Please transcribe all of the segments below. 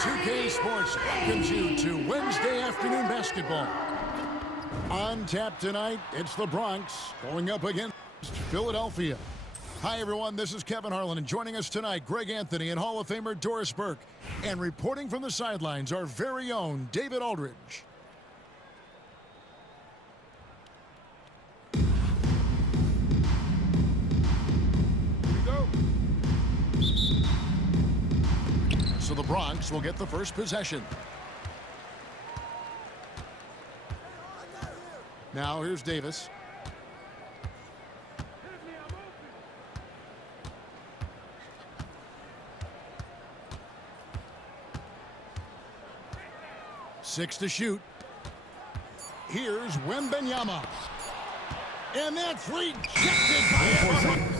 2K Sports welcomes you to Wednesday afternoon basketball. On tap tonight, it's the Bronx going up against Philadelphia. Hi, everyone. This is Kevin Harlan, and joining us tonight, Greg Anthony and Hall of Famer Doris Burke. And reporting from the sidelines, our very own David Aldridge. So the Bronx will get the first possession. Now here's Davis. Six to shoot. Here's Wembanyama. And that's rejected by everyone.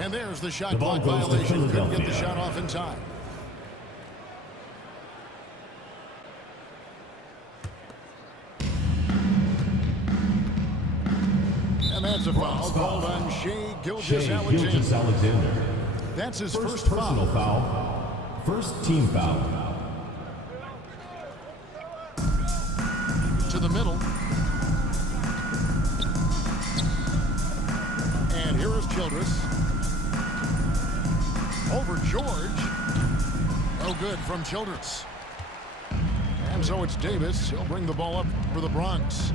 And there's the shot clock violation. Couldn't get the shot off in time. And that's a foul called on Shai Gilgeous-Alexander. That's his first personal foul. First team foul. To the middle. And here is Childress. Over George. No good from Childress. And so it's Davis. He'll bring the ball up for the Bronx.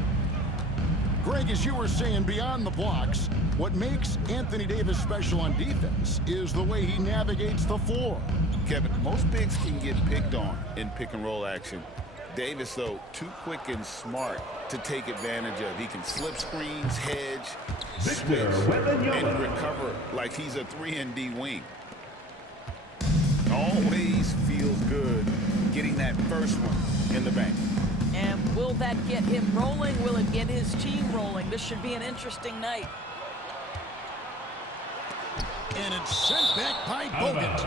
Greg, as you were saying, beyond the blocks, what makes Anthony Davis special on defense is the way he navigates the floor. Kevin, most bigs can get picked on in pick-and-roll action. Davis, though, too quick and smart to take advantage of. He can slip screens, hedge, switch, and recover like he's a 3-and-D wing. Always feels good getting that first one in the bank. And will that get him rolling? Will it get his team rolling? This should be an interesting night. And it's sent back by Bogut.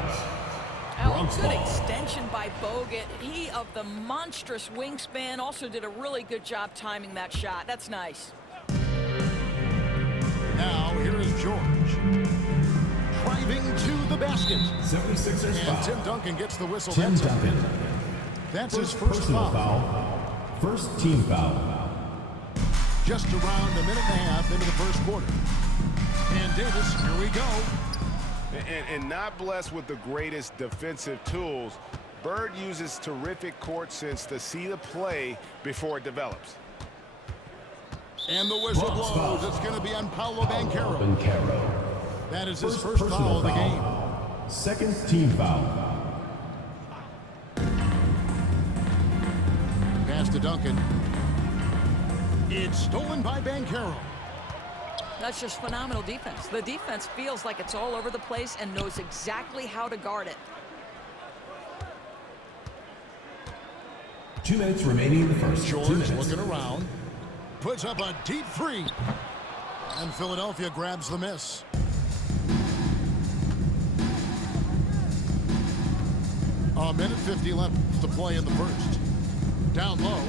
Oh, good extension by Bogut. He, of the monstrous wingspan, also did a really good job timing that shot. That's nice. Now, here is George. Driving to the basket. 76ers foul. And Tim Duncan gets the whistle. Tim Duncan. That's his first foul. First team foul. Just around a minute and a half into the first quarter. And Davis, here we go. And not blessed with the greatest defensive tools, Bird uses terrific court sense to see the play before it develops. And the whistle blows. It's going to be on Paolo Banchero. That is his first foul of the game. Second team foul. Pass to Duncan. It's stolen by Banchero. That's just phenomenal defense. The defense feels like it's all over the place and knows exactly how to guard it. 2 minutes remaining in the first. George looking around. Puts up a deep three. And Philadelphia grabs the miss. A minute 50 left to play in the first. Down low.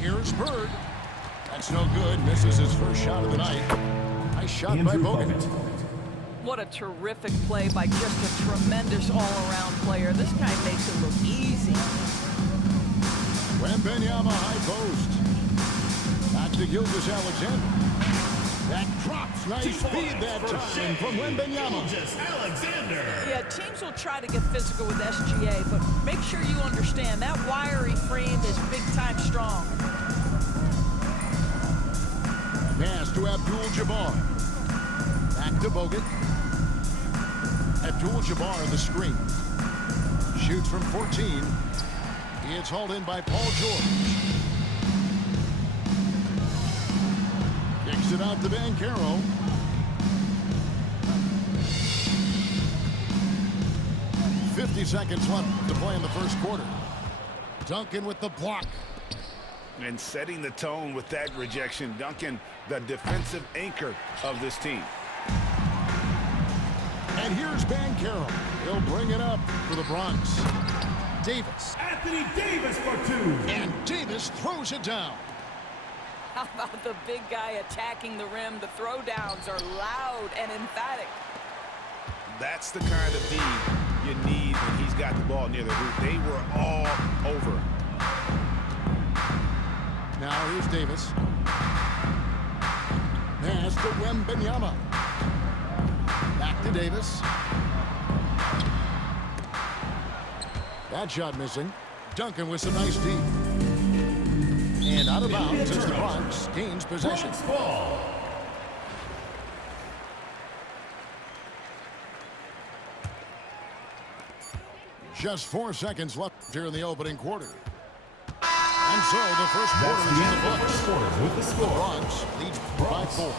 Here's Bird. That's no good. Misses his first shot of the night. Nice shot by Bogut. What a terrific play by just a tremendous all-around player. This guy makes it look easy. Wembanyama high post. Back to Gilgeous-Alexander. That drops. Nice speed that time from Wembanyama. Gilgeous-Alexander. Yeah, teams will try to get physical with SGA, but make sure you understand that wiry frame is big-time strong. Pass to Abdul-Jabbar. Back to Bogut. Abdul-Jabbar the screen. Shoots from 14. It's hauled in by Paul George. Kicks it out to Banchero. .50 seconds left to play in the first quarter. Duncan with the block. And setting the tone with that rejection, Duncan, the defensive anchor of this team. And here's Banchero. He'll bring it up for the Bronx. Davis. Anthony Davis for two. And Davis throws it down. How about the big guy attacking the rim? The throwdowns are loud and emphatic. That's the kind of D you need when he's got the ball near the hoop. They were all over him. Now here's Davis. Pass to Wembanyama. Back to Davis. That shot missing. Duncan with some nice D. And out of bounds as the Bronx gains possession. Ball. Just 4 seconds left here in the opening quarter. And so the first quarter is in the books. With the The score. Bronx leads by 4.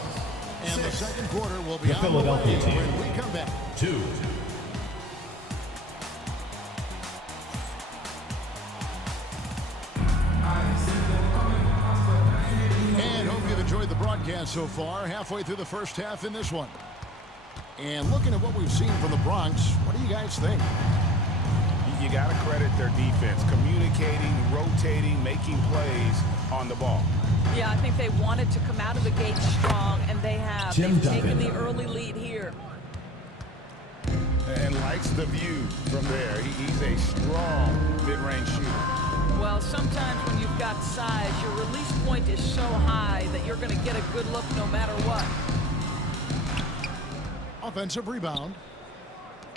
And the second quarter will be The on the Philadelphia way team. when we come back. 2. And hope you've enjoyed the broadcast so far. Halfway through the first half in this one. And looking at what we've seen from the Bronx, what do you guys think? You got to credit their defense, communicating, rotating, making plays on the ball. Yeah, I think they wanted to come out of the gate strong, and they have. Tim They've taken Duncan. the early lead here. And likes the view from there. He's a strong mid-range shooter. Well, sometimes when you've got size, your release point is so high that you're going to get a good look no matter what. Offensive rebound.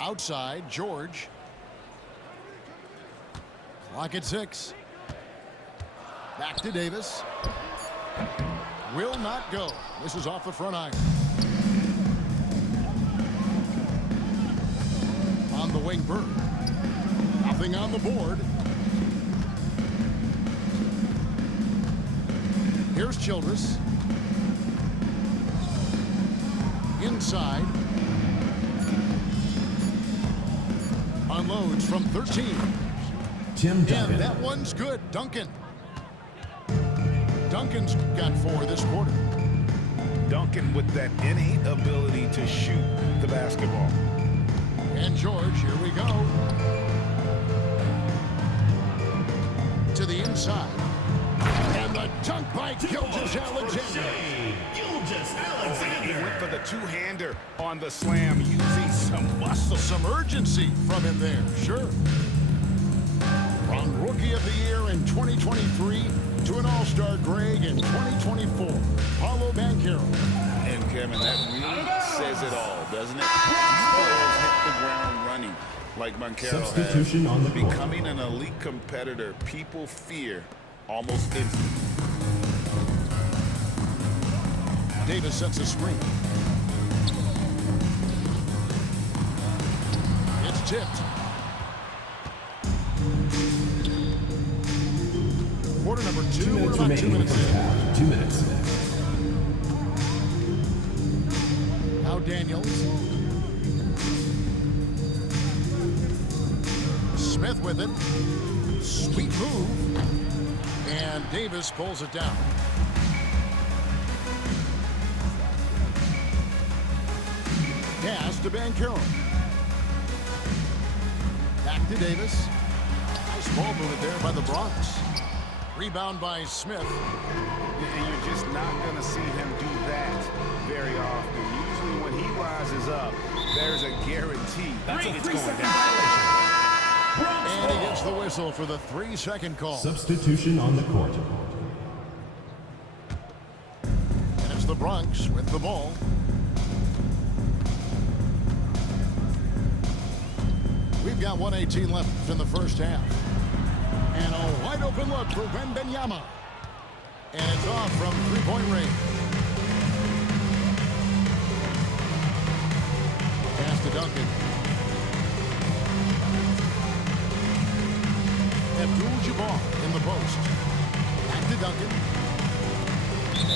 Outside, George. Clock at 6. Back to Davis. Will not go. This is off the front iron. On the wing, Bird. Nothing on the board. Here's Childress. Inside. Unloads from 13. Tim And Duncan. that one's good. Duncan. Duncan's got 4 this quarter. Duncan with that innate ability to shoot the basketball. And George, here we go. To the inside. And the dunk by Gilgeous-Alexander. He went for the two-hander on the slam using some muscle. Some urgency from him there, sure. From Rookie of the Year in 2023 to an All-Star Greg in 2024, Paolo Banchero. And Kevin, that really says it all, doesn't it? These players hit the ground running like Banchero Substitution has. on the court. Becoming an elite competitor, people fear almost instantly. Davis sets a screen. It's tipped. Quarter number 2. 2 We're minutes about 2 remaining in the minutes first in. half. 2 minutes. Now Daniels. Smith with it. Sweet move. And Davis pulls it down. Pass to Banchero. Back to Davis. Nice ball movement there by the Bronx. Rebound by Smith. And you're just not going to see him do that very often. Usually when he rises up, there's a guarantee it's going down. And he gets the whistle for the 3-second call. Substitution on the court. And it's the Bronx with the ball. We've got 1:18 left in the first half. And a wide open look for Wembanyama. And it's off from three-point range. Pass to Duncan. Abdul-Jabbar in the post. Back to Duncan.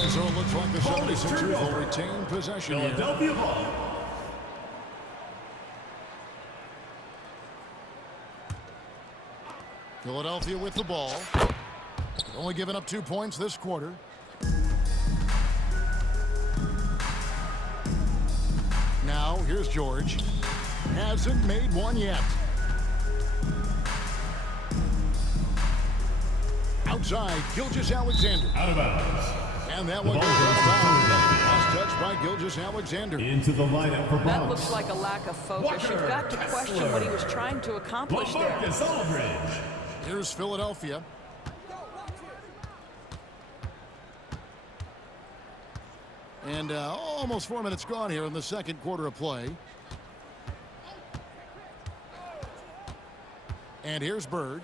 And so it looks like the 76ers will retain possession here. Philadelphia ball. Philadelphia with the ball. Only giving up 2 points this quarter. Now, here's George. Hasn't made one yet. Outside, Gilgeous-Alexander. Out of bounds. And that The one ball goes goes out to of bounds. Philadelphia. Last touch by Gilgeous-Alexander. Into the lineup for Bronx. That looks like a lack of focus. You've got to question what he was trying to accomplish there. LaMarcus Aldridge. Here's Philadelphia. And almost 4 minutes gone here in the second quarter of play. And here's Bird.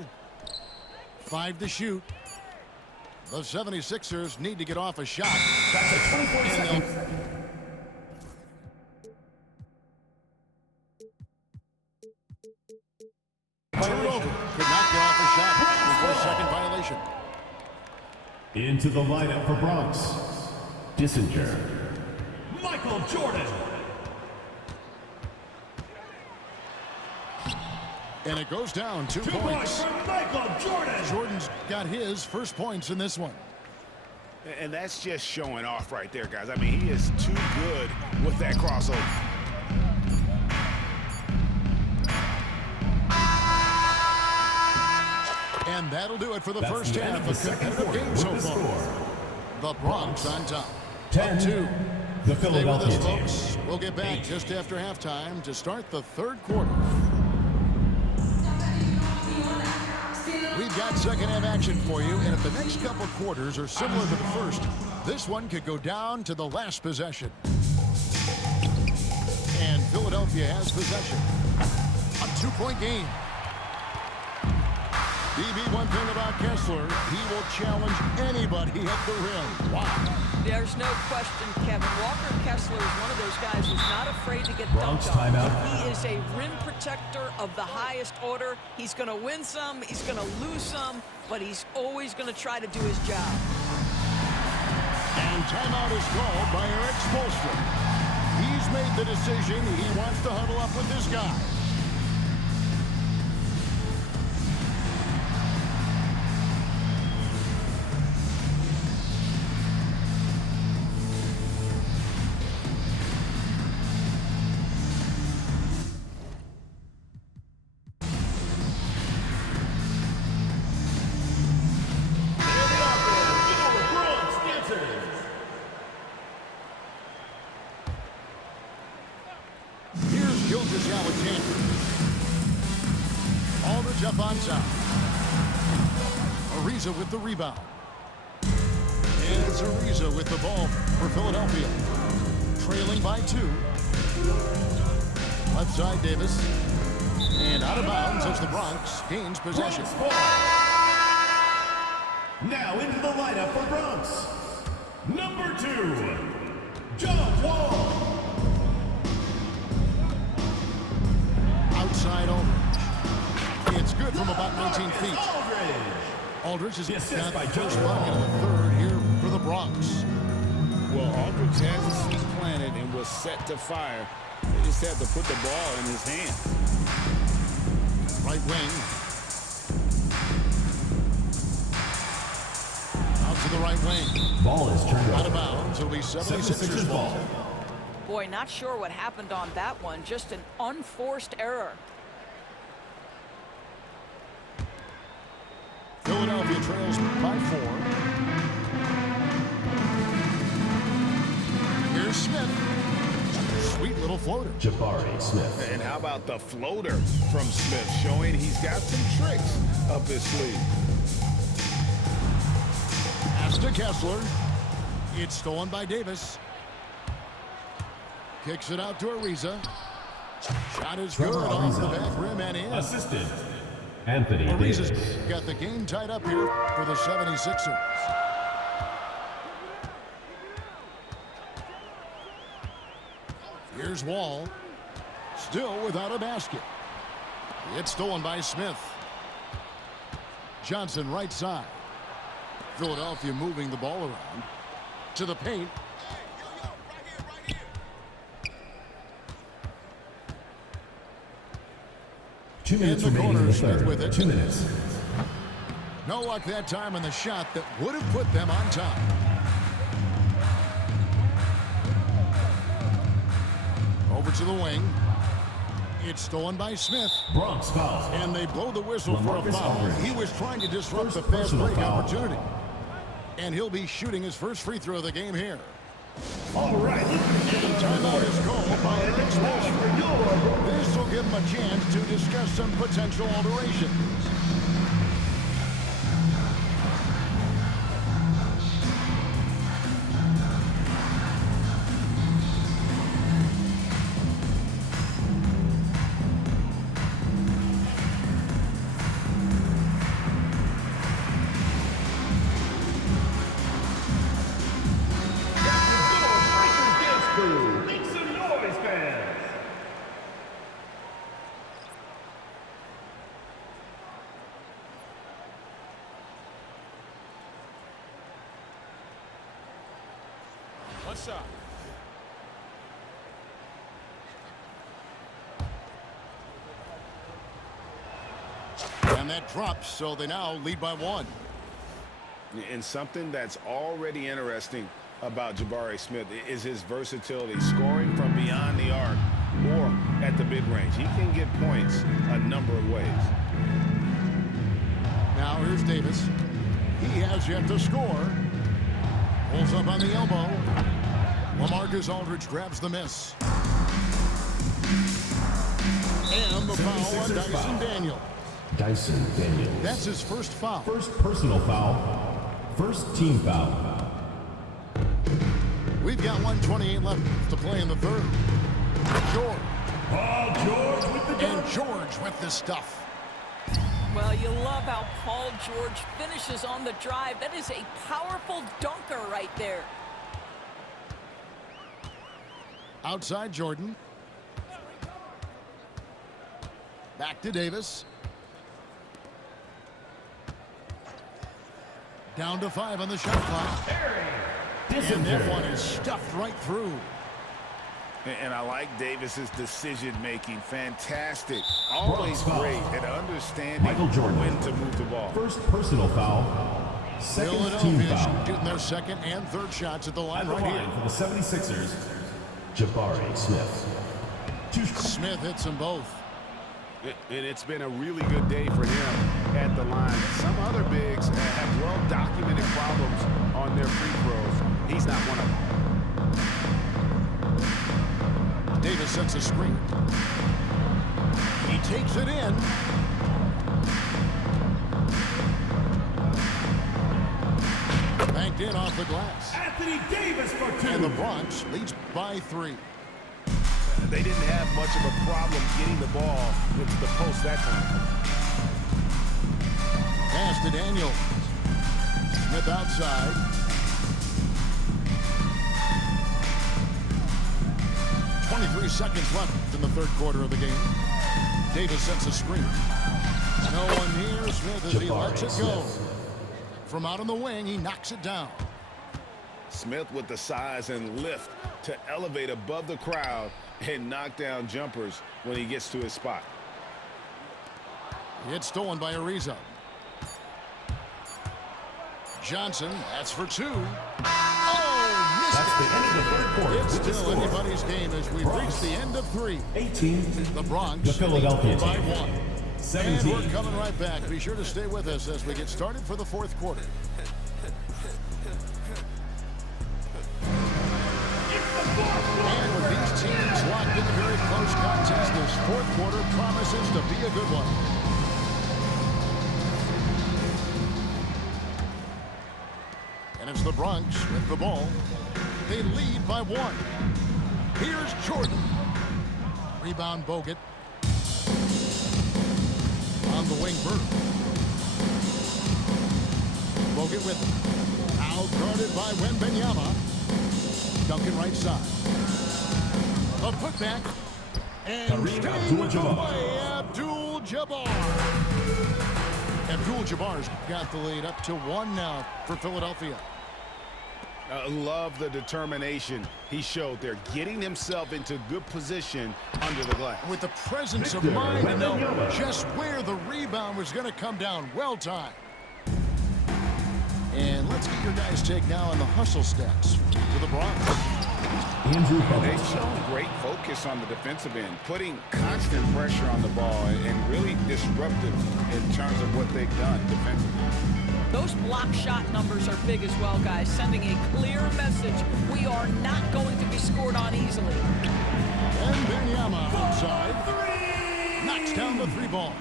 5 to shoot. The 76ers need to get off a shot. That's a 24 seconds. Turnover. Could not get off a shot before a second violation. Into the lineup for Bronx. Kissinger. Michael Jordan. And it goes down 2 2 points. points from Michael Jordan. Jordan's got his first points in this one. And that's just showing off right there, guys. I mean, he is too good with that crossover. And that'll do it for the That's first the end half of the of second competitive quarter game with so the far. score. The Bronx on top. 10. Up 2. The Stay with Philadelphia us, team. folks. We'll get back just after halftime to start the third quarter. We've got second half action for you, and if the next couple quarters are similar to the first, this one could go down to the last possession. And Philadelphia has possession. A 2-point game. BB, one thing about Kessler, he will challenge anybody at the rim. Wow. There's no question, Kevin. Walker Kessler is one of those guys who's not afraid to get Bronx dunked on. timeout. He is a rim protector of the highest order. He's going to win some, he's going to lose some, but he's always going to try to do his job. And timeout is called by Eric Spoelstra. He's made the decision. He wants to huddle up with this guy. Here's Gilgeous-Alexander. Aldridge up on top. Ariza with the rebound. And it's Ariza with the ball for Philadelphia. Trailing by 2. Left side, Davis. And out of bounds as the Bronx gains possession. Now into the lineup for Bronx. Number 2, John Wall. Outside Aldridge. It's good from about 19 feet. Aldridge has The assist got by the first John bucket of the third here for the Bronx. Well, Aldridge has the seed planted and was set to fire. They just had to put the ball in his hand. Right wing. Out to the right wing. Ball is turned Out of over. bounds. It'll be 76ers 76ers ball. ball. Boy, not sure what happened on that one. Just an unforced error. Philadelphia trails by 4. Here's Smith. Sweet little floater. Jabari Smith. And how about the floater from Smith, showing he's got some tricks up his sleeve. Pass to Kessler. It's stolen by Davis. Kicks it out to Ariza. Shot is good Trevor off the Ariza. back rim and in. Assistant, Anthony Ariza's Davis. got the game tied up here for the 76ers. Here's Wall. Still without a basket. It's stolen by Smith. Johnson right side. Philadelphia moving the ball around. To the paint. Two minutes In the remaining in corner, the Smith third. with it. 2 minutes. No luck that time on the shot that would have put them on top. Over to the wing. It's stolen by Smith. Bronx foul. And they blow the whistle for a LaMarcus foul. Aldridge. He was trying to disrupt First the fast personal break foul. opportunity. And he'll be shooting his first free throw of the game here. All right. Timeout is called by an expulsion. This will give him a chance to discuss some potential alterations. Make some noise, fans. One shot. And that drops, so they now lead by 1. And something that's already interesting about Jabari Smith is his versatility, scoring from beyond the arc or at the mid-range. He can get points a number of ways. Now here's Davis. He has yet to score. Pulls up on the elbow. LaMarcus Aldridge grabs the miss. And the foul on Dyson Daniel. Dyson Daniels. That's his first foul. First personal foul. First team foul. We've got 1:28 left to play in the third. George. Paul George with the dunk. And George with the stuff. Well, you love how Paul George finishes on the drive. That is a powerful dunker right there. Outside Jordan. Back to Davis. Down to 5 on the shot clock. And that one is stuffed right through. And I like Davis's decision-making. Fantastic. Always great at understanding Michael Jordan. when to move the ball. First personal foul. Second team Philadelphia foul. shooting their second and third shots at the line At the right line here. for the 76ers, Jabari Smith. Smith hits them both. And it's been a really good day for him at the line. Some other bigs have well-documented problems on their free throws. He's not one of them. Davis sets a screen. He takes it in. Banked in off the glass. Anthony Davis for 2. And the Bronx leads by 3. They didn't have much of a problem getting the ball into the post that time. Pass to Daniel. Smith outside. .23 seconds left in the third quarter of the game. Davis sets a screen. No one near Smith as he lets it go. From out on the wing, he knocks it down. Smith with the size and lift to elevate above the crowd and knock down jumpers when he gets to his spot. It's stolen by Ariza. Johnson, that's for 2. Oh, missed That's the end of the third quarter. It's With the still score, anybody's game as we've reached the end of 3. 18. The Bronx The Philadelphia lead by team. 1. 17. And we're coming right back. Be sure to stay with us as we get started for the fourth quarter. And with these teams locked in a very close contest, this fourth quarter promises to be a good one. And it's the Bronx with the ball. They lead by 1. Here's Jordan. Rebound Bogut. On the wing, Bird. Bogut with him. Out guarded by Wembanyama. Duncan right side. A putback. And Kareem staying with the Abdul-Jabbar. play, Abdul-Jabbar. Abdul-Jabbar's got the lead up to 1 now for Philadelphia. Love the determination he showed there, getting himself into good position under the glass. With the presence of mind to know just where the rebound was going to come down. Well timed. And let's get your guys' take now on the hustle stats for the Bronx. Andrew They've Bogut. shown great focus on the defensive end, putting constant pressure on the ball and really disruptive in terms of what they've done defensively. Those block shot numbers are big as well, guys, sending a clear message. We are not going to be scored on easily. And Wembanyama outside. Knocks down the 3 ball.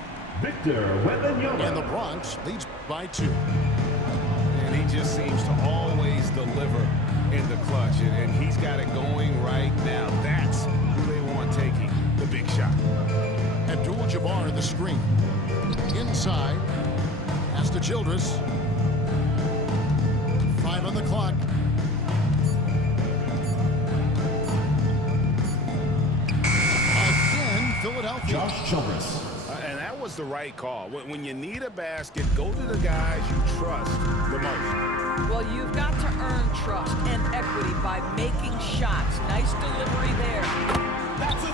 Victor Wembanyama. And the Bronx leads by 2. And he just seems to always deliver in the clutch, and he's got it going right now. That's who they want taking the big shot. Abdul-Jabbar the screen. Inside. Pass to Childress. 5 on the clock. Again, Philadelphia. Josh Childress. And that was the right call. When you need a basket, go to the guys you trust the most. Well, you've got to earn trust and equity by making shots. Nice delivery there. That's a 3.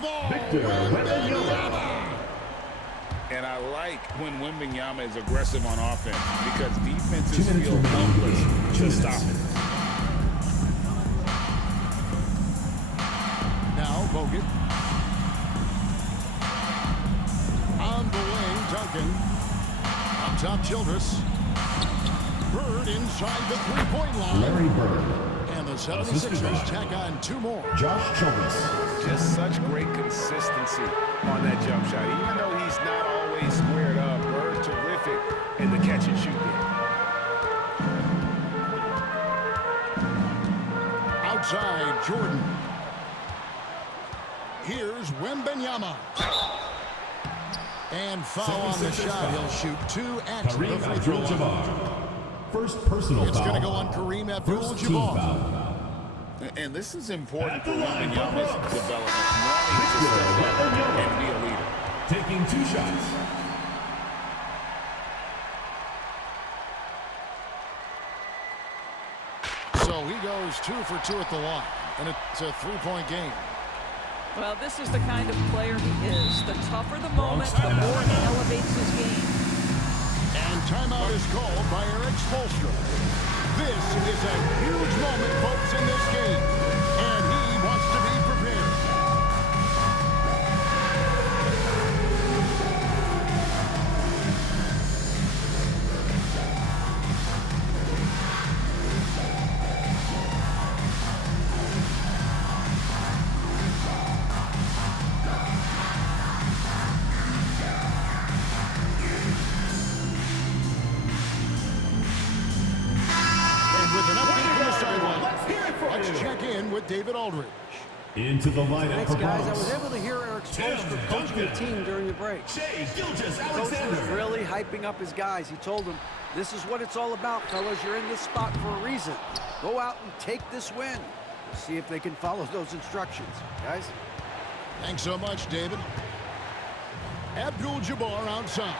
Ball. Victor Wembanyama. And I like when Wembanyama is aggressive on offense because defenses 2 minutes feel remaining. helpless 2 to stop minutes. it. Now Bogut. On the wing, Duncan. On top, Childress. Bird inside the 3-point line. Larry Bird. And the Assisted 76ers by tack on 2 more. Josh Childress. Just such great consistency on that jump shot. Even though he's not always squared up, Bird terrific in the catch and shoot game. Outside, Jordan. Here's Wembanyama. And foul on the 76ers shot. foul. He'll shoot 2 at the Kareem free throw line. Abdul-Jabbar. First personal It's foul. going to go on Kareem First team Abdul-Jabbar. foul. And this is important At for the line, Wembanyama's Bucks. development. Wanting to step up and be a leader. Taking 2 shots. So he goes 2 for 2 at the line. And it's a 3-point game. Well, this is the kind of player he is. The tougher the moment, the timeout. more he elevates his game. And timeout is called by Eric Spoelstra. This is a huge moment, folks, in this game. And he wants to be prepared. And with an update from the sideline, let's check in with David Aldridge. Into the lineup Thanks, for guys. I Bronx. was able to hear Eric Spoelstra coaching the team during the break. Shea Gilgeous Coach was Alexander. really hyping up his guys. He told them, this is what it's all about, fellas. You're in this spot for a reason. Go out and take this win. We'll see if they can follow those instructions. Guys? Thanks so much, David. Abdul-Jabbar outside.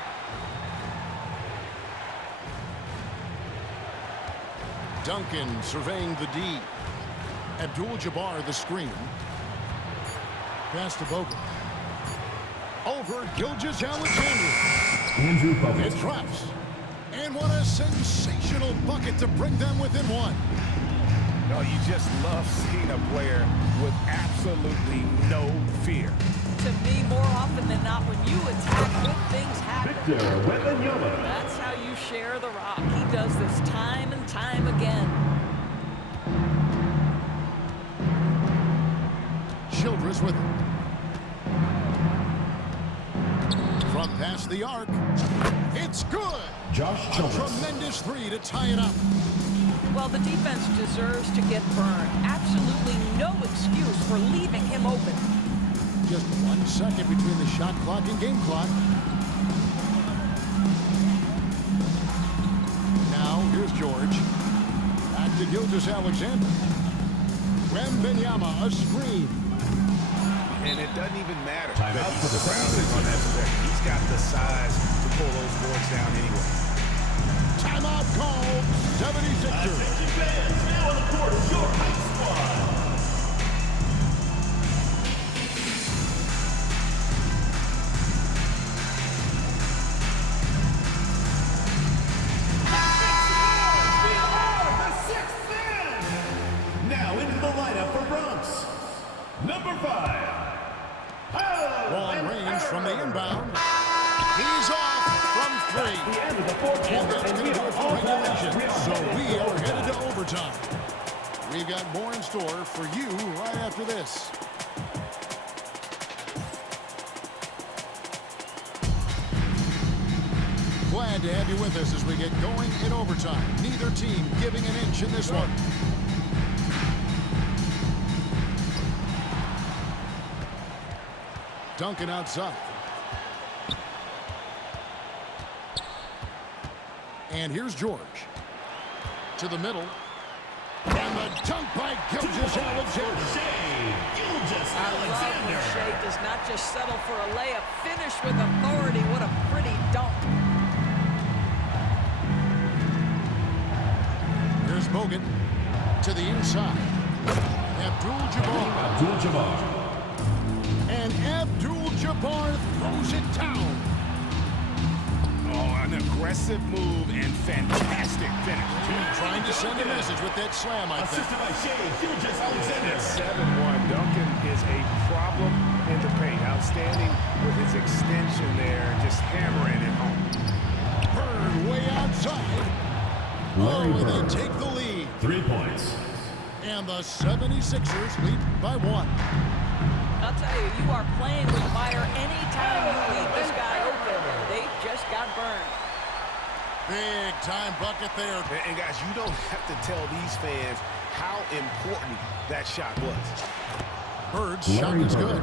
Duncan surveying the D. Abdul-Jabbar the screen. Pass to Bogut. Over Gilgeous Alexander. Andrew It Bogut. drops. And what a sensational bucket to bring them within 1. No, you just love seeing a player with absolutely no fear. To me, more often than not, when you attack, good things happen. Victor Wembanyama. That's how you share the rock. He does this time and time again. Childress with it. From past the arc. It's good. Josh A Childress. tremendous 3 to tie it up. Well, the defense deserves to get burned. Absolutely no excuse for leaving him open. Just 1 second between the shot clock and game clock. Now, here's George. Back to Gilgeous Alexander. Wembanyama, a screen. And it doesn't even matter Time that out he's for the surrounded on that possession. He's got the size to pull those boards down anyway. Timeout called. 76ers. from the inbound. He's off from three. The end of the fourth And quarter, that's and going we to do are it for all back. regulation. So we are headed to overtime. We've got more in store for you right after this. Glad to have you with us as we get going in overtime. Neither team giving an inch in this one. Duncan outside. And here's George. To the middle. And the dunk by Gilgeous-Alexander. I love when Shea does not just settle for a layup. Finish with authority. What a pretty dunk. Here's Bogut to the inside. Abdul-Jabbar. And Abdul-Jabbar throws it down. Oh, an aggressive move and fantastic finish. Trying to send a message with that slam, I think. Assisted by Shea Gilgeous-Alexander. At 7-1, Duncan is a problem in the paint. Outstanding with his extension there, just hammering it home. Bird way outside. Larry and Bird. they take the lead. 3 points. And the 76ers lead by 1. I'll tell you, you are playing with fire anytime you leave this guy open. They just got burned. Big time bucket there. And guys, you don't have to tell these fans how important that shot was. Bird's shot is good.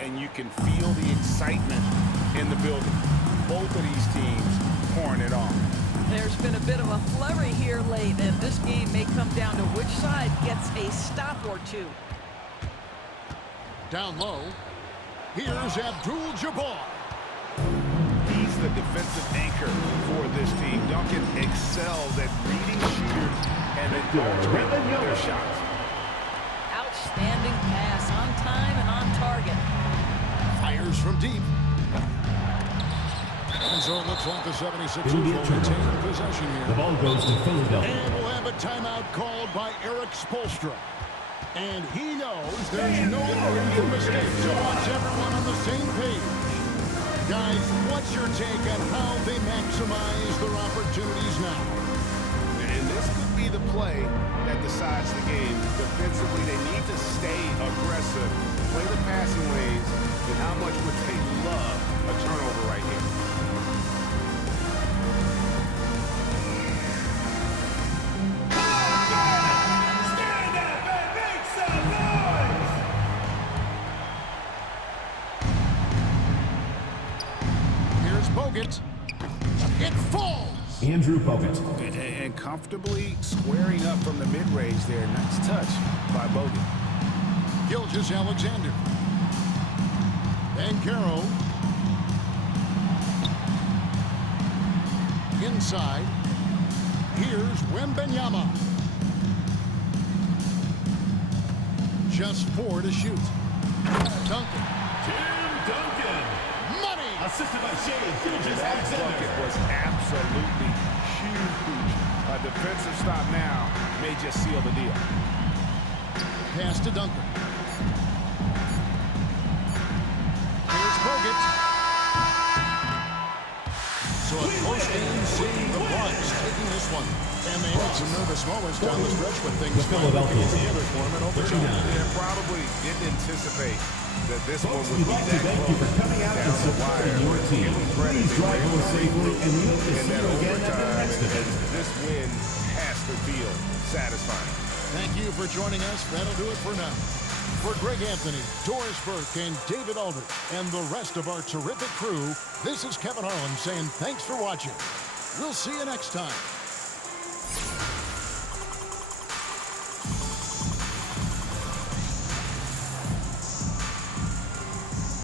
And you can feel the excitement in the building. Both of these teams pouring it on. There's been a bit of a flurry here late, and this game may come down to which side gets a stop or two. Down low. Here's Abdul-Jabbar. He's the defensive anchor for this team. Duncan excels at reading shooters and then altering their shots. Outstanding pass, on time and on target. Fires from deep. And so it looks like the 76ers It'll be a will turnover. retain possession The here. ball goes to Philadelphia. And we'll have a timeout called by Eric Spoelstra. And he knows there's no room for mistakes, so wants everyone on the same page. Guys, what's your take on how they maximize their opportunities now? And this could be the play that decides the game. Defensively, they need to stay aggressive, play the passing lanes, and how much would they love a turnover right here. Stand up and make some noise! Here's Bogut. It falls. Andrew Bogut. And comfortably squaring up from the mid-range there. Nice touch by Bogut. Gilgeous-Alexander. Banchero. Inside. Here's Wembanyama. Just 4 to shoot. Duncan. Tim Duncan. Money. Assisted by Shea That Gilgeous-Alexander. bucket was absolutely huge. A defensive stop now may just seal the deal. Pass to Duncan. Here's Bogut. So a close game seeing the Bronx taking this one. And they had some nervous moments down the stretch when things The Philadelphia came team. together for them in overtime. 39. They probably didn't anticipate that this one would We'd be like to that thank you for close coming out and down the supporting wire. your team. Give them credit. Please They drive were home able to safely, and we hope to in see that you again at the overtime, next and event. this win has to feel satisfying. Thank you for joining us. That'll do it for now. For Greg Anthony, Doris Burke, and David Aldridge, and the rest of our terrific crew, this is Kevin Harlan saying thanks for watching. We'll see you next time.